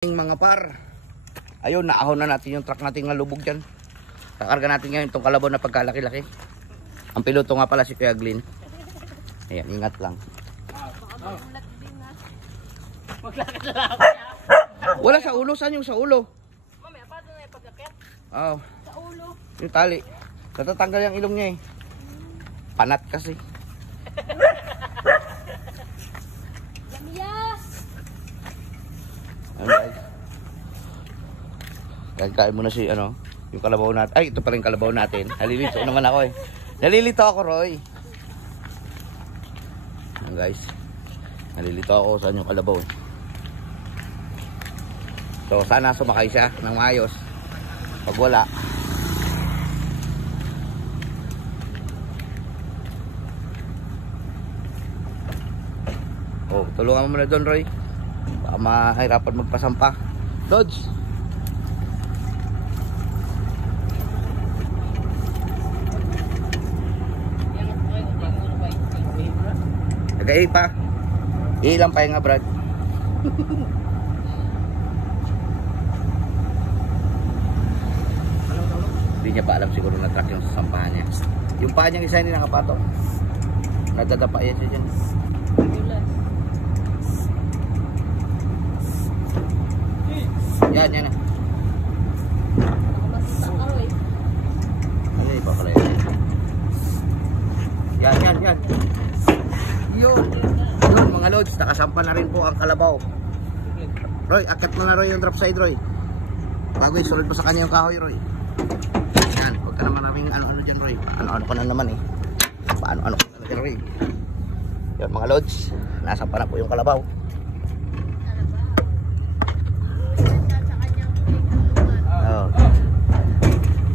Mga par, ayun, naahon na natin yung truck natin nga lubog dyan. Kakarga natin ngayon itong kalabaw na pagkalaki-laki. Ang piloto nga pala si Kuya Glenn. Ayan, ingat lang. Wala sa ulo, saan yung sa ulo? Mamaya pa doon ay pagkakit. Oo, Sa ulo. yung tali. Natatanggal yung ilong niya eh. Panat kasi. Yamiyas! Ayun guys. Kain muna si ano, yung kalabaw natin. Ay, ito pa rin kalabaw natin. Nalilito naman ako eh. Nalilito ako, Roy. Ayun guys. Nalilito ako saan yung kalabaw. So sana sumakay siya ng maayos. Pag wala, oh, tulungan mo muna doon, Roy. Baka mahirapan magpasampa. Dodge. Nag-i pa. Ilang pa yung nga, Brad. Hindi niya pa alam siguro na truck yung sasampahan niya. Yung paa niyang isa hindi nakapato. Nadadapa yan siya dyan. Yan, yan na. Ano yung pa pala yan? Yan, yan, yan. Yun. Yun mga lods, nakasampa na rin po ang kalabaw. Roy, akit mo na Roy yung drop side, Roy. Bago isunod mo sa kanya yung kahoy, Roy. Yan, huwag ka naman namin ano-ano dyan, Roy. Ano-ano pa na naman eh. Paano-ano pa na dyan, Roy. Yan mga lods, nasampa na po yung kalabaw. Oh.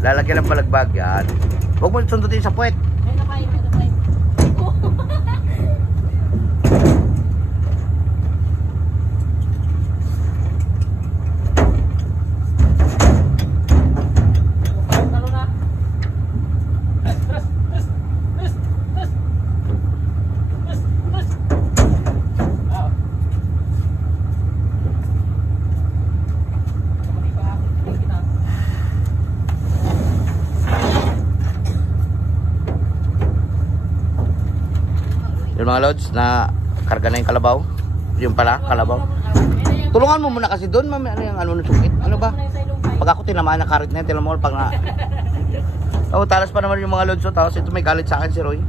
Lalagyan ng palagbag yan. Huwag mo sundutin sa puwet. Yung mga lods na karga na yung kalabaw. Yung pala, kalabaw. Tulungan mo muna kasi doon, mami. Ano yung ano sukit? Ano ba? Pag ako tinamaan na karit na yun, tinan mo pag na... Oh, talas pa naman yung mga lods. Tapos ito may galit sa akin si Roy.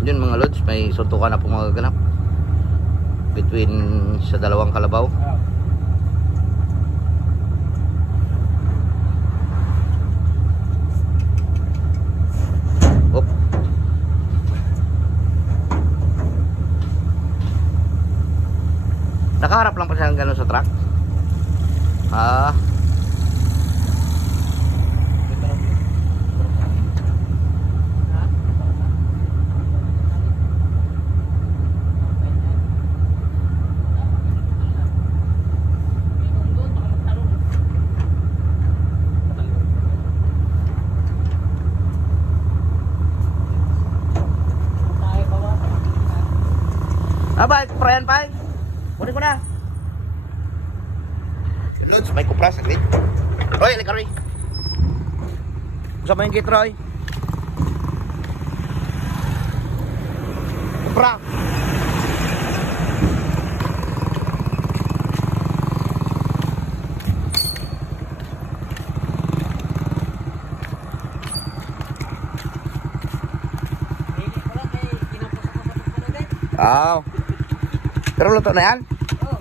Yun mga lods, may suntukan na po magaganap between sa dalawang kalabaw. Op. Nakaharap lang pa siya gano'n sa truck. Abay, kuprayan pa. Kunin ko na. Lods, may kupra sa gate. Roy, alika Roy. Usap mo yung gate, Roy. Kupra. Wow. Pero luto na yan? Oo.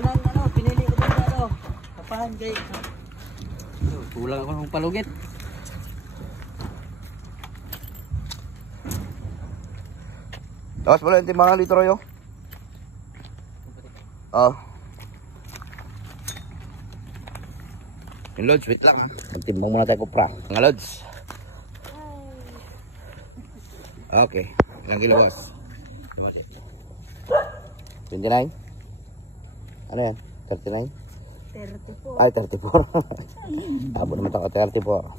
Unang ano, pinili ko dito ano. Kapahan kay. Kulang ako ng palugit. Tapos pala yung timbangan dito, Roy. Oh. Yung lods, wait lang. Magtimbang muna tayo kupra. Mga lods. Okay. Ilang kilo, boss? 29? Ano yan? 39? 34. Ay, 34. Tabo naman ako, 34.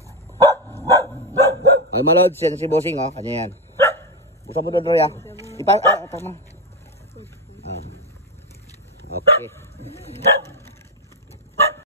Ay, malod, yan si bossing, oh. Kanya yan. Busa mo doon, Roy, ah. Tama. Okay.